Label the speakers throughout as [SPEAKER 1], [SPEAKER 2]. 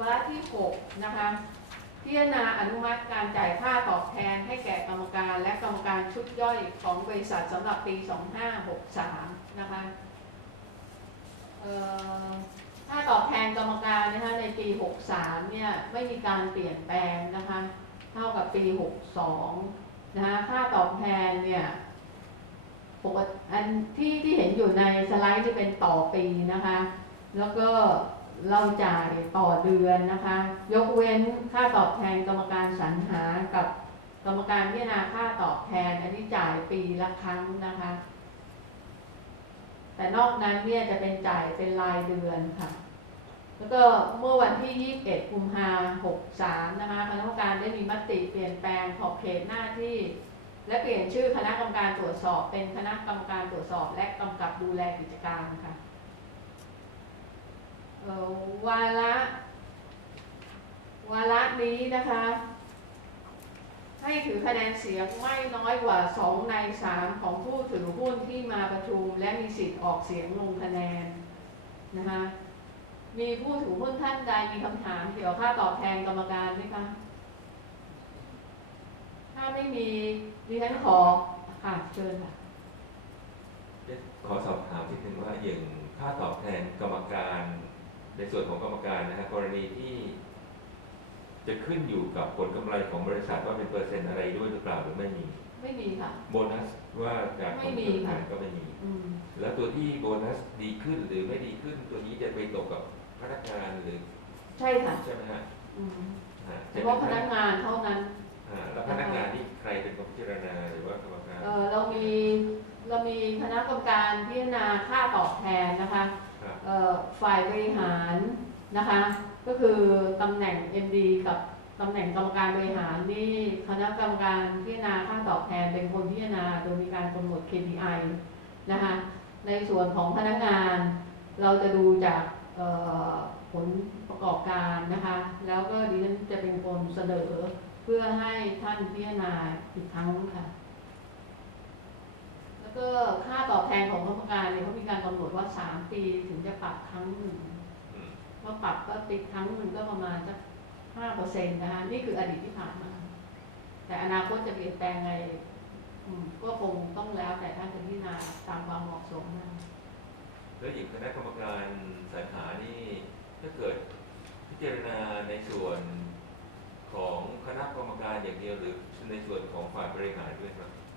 [SPEAKER 1] วาระที่6นะคะพิจารณาอนุมัติการจ่ายค่าตอบแทนให้แก่กรรมการและกรรมการชุดย่อยของบริษัทสำหรับปี 2563 นะคะค่าตอบแทนกรรมการนะคะในปี 63 เนี่ยไม่มีการเปลี่ยนแปลงนะคะเท่ากับปี 62 นะคะค่าตอบแทนเนี่ยปกติอันที่ที่เห็นอยู่ในสไลด์ที่เป็นต่อปีนะคะ แล้วก็ เราจ่ายต่อเดือนนะคะ ยกเว้นค่าตอบแทนกรรมการสรรหากับกรรมการพิจารณาค่าตอบแทน อันนี้จ่ายปีละครั้งนะคะ แต่นอกนั้นเนี่ยจะเป็นจ่ายเป็นรายเดือนค่ะ แล้วก็เมื่อวันที่ 21กุมภา63นะคะคณะกรรมการได้มีมติเปลี่ยนแปลงขอบเขตหน้าที่ และเปลี่ยนชื่อคณะกรรมการตรวจสอบเป็นคณะกรรมการตรวจสอบและกำกับดูแลกิจการค่ะ วาระวาระนี้นะคะ ให้ถือคะแนนเสียงไม่น้อยกว่า 2 ใน 3 ของผู้ถือหุ้นที่มาประชุมและมีสิทธิ์ออกเสียงลงคะแนนนะคะมีผู้ถือหุ้นท่านใดมีคำถามเกี่ยวกับค่าตอบแทนกรรมการไหมคะถ้าไม่มีดิฉันขอค่ะเชิญค่ะ
[SPEAKER 2] ขอสอบถามนิดนึงว่าอย่างค่าตอบแทนกรรมการ ในส่วนของกรรมการนะฮะกรณีที่ จะขึ้นอยู่กับผลกำไรของบริษัทว่าเป็นเปอร์เซ็นต์อะไรด้วยหรือเปล่าหรือไม่มี
[SPEAKER 1] ไม่มีค่ะ
[SPEAKER 2] โบนัสว่าจากผ
[SPEAKER 1] ไม่
[SPEAKER 2] ล
[SPEAKER 1] มี
[SPEAKER 2] ตอบแท
[SPEAKER 1] ค่ะ
[SPEAKER 2] นก็ไม่มี
[SPEAKER 1] อืม
[SPEAKER 2] แล้วตัวที่โบนัสดีขึ้นหรือไม่ดีขึ้น ตัวนี้จะไปตกกับพนักงานหรือ
[SPEAKER 1] ใช่ค่ะ
[SPEAKER 2] ใช่ไหมฮะ
[SPEAKER 1] อืม
[SPEAKER 2] ฮะ
[SPEAKER 1] เฉพาะพนักงานเท่านั้น
[SPEAKER 2] อ่าแล้วพนักงานนี่ใครเป็นคนพิจารณาหรือ
[SPEAKER 1] มีคณะกรรมการพิจารณาค่าตอบแทนนะคะ
[SPEAKER 2] ครับ
[SPEAKER 1] เอ่อฝ่ายบริหารนะคะ ก็คือตำแหน่ง MD กับตำแหน่งกรรมการบริหารนี่คณะกรรมการพิจารณาค่าตอบแทนเป็นคนพิจารณาโดยมีการกำหนด KPI นะคะในส่วนของพนักงาน เราจะดูจากเอ่อผลประกอบการนะคะ แล้วก็ดิฉันจะเป็นคนเสนอเพื่อให้ท่านพิจารณาอีกครั้งค่ะแล้ว ก็ค่าตอบแทนของกรรมการเนี่ยเขามีการกำหนดว่า3ปีถึงจะปรับครั้งหนึ่ง
[SPEAKER 2] อืม
[SPEAKER 1] ว่าปรับก็ติดครั้งหนึ่งก็ประมาณสักห้าเปอร์เซ็นต์นะคะนี่คืออดีตที่ผ่านมา แต่อนาคตจะเปลี่ยนแปลงไงอืมก็คงต้องแล้วแต่ท่านจะพิจารณาตามความเหมาะสมนะ
[SPEAKER 2] แล้วอย่างคณะกรรมการสรรหานี่ถ้าเกิดพิจารณาในส่วนของคณะกรรมการอย่างเดียวหรือในส่วนของฝ่ายบริหารด้วยครับ
[SPEAKER 1] เอ่อ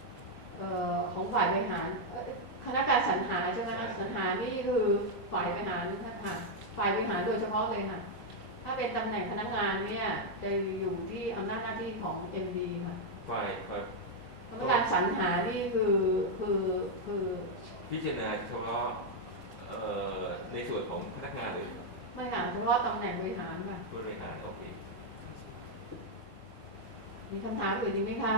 [SPEAKER 1] ของฝ่ายบริหารเอ่อคณะการสรรหาใช่ไหมคะสรรหานี่คือฝ่ายบริหารค่ะฝ่ายบริหารโดยเฉพาะเลยค่ะ ถ้าเป็นตำแหน่งพนักงานเนี่ยจะอยู่ที่อำนาจหน้าที่ของ MD ค่ะ
[SPEAKER 2] ฝ่ายฝ่าย
[SPEAKER 1] กรรมการสรรหานี่คือคือคือ
[SPEAKER 2] พิจารณาเฉพาะเอ่อในส่วนของพนักงานหรือ
[SPEAKER 1] ไม่ค่ะเฉพาะตำแหน่งบริหารค่ะ
[SPEAKER 2] ผู้บริหารโอเค
[SPEAKER 1] มีคำถามอื่นอีกไหมคะ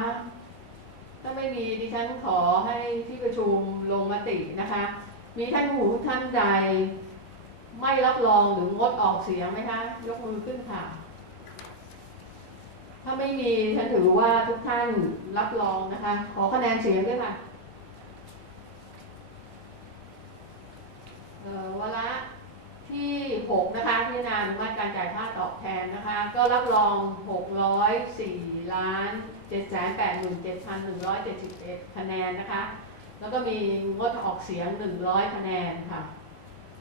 [SPEAKER 1] ถ้าไม่มีดิฉันขอให้ที่ประชุมลงมตินะคะ มีท่านหูท่านใด ไม่รับรองหรืองดออกเสียงไหมคะ ยกมือขึ้นค่ะ ถ้าไม่มีฉันถือว่าทุกท่านรับรองนะคะ ขอคะแนนเสียงด้วยค่ะเอ่อวาระที่หกนะคะพิจารณาอนุมัติการจ่ายค่าตอบแทนนะคะ ก็รับรองหกร้อยสี่ล้าน เจ็ดแสนแปดหมื่นเจ็ดพันหนึ่งร้อยเจ็ดสิบเอ็ดคะแนนนะคะ แล้วก็มีงดออกเสียงหนึ่งร้อยคะแนนค่ะ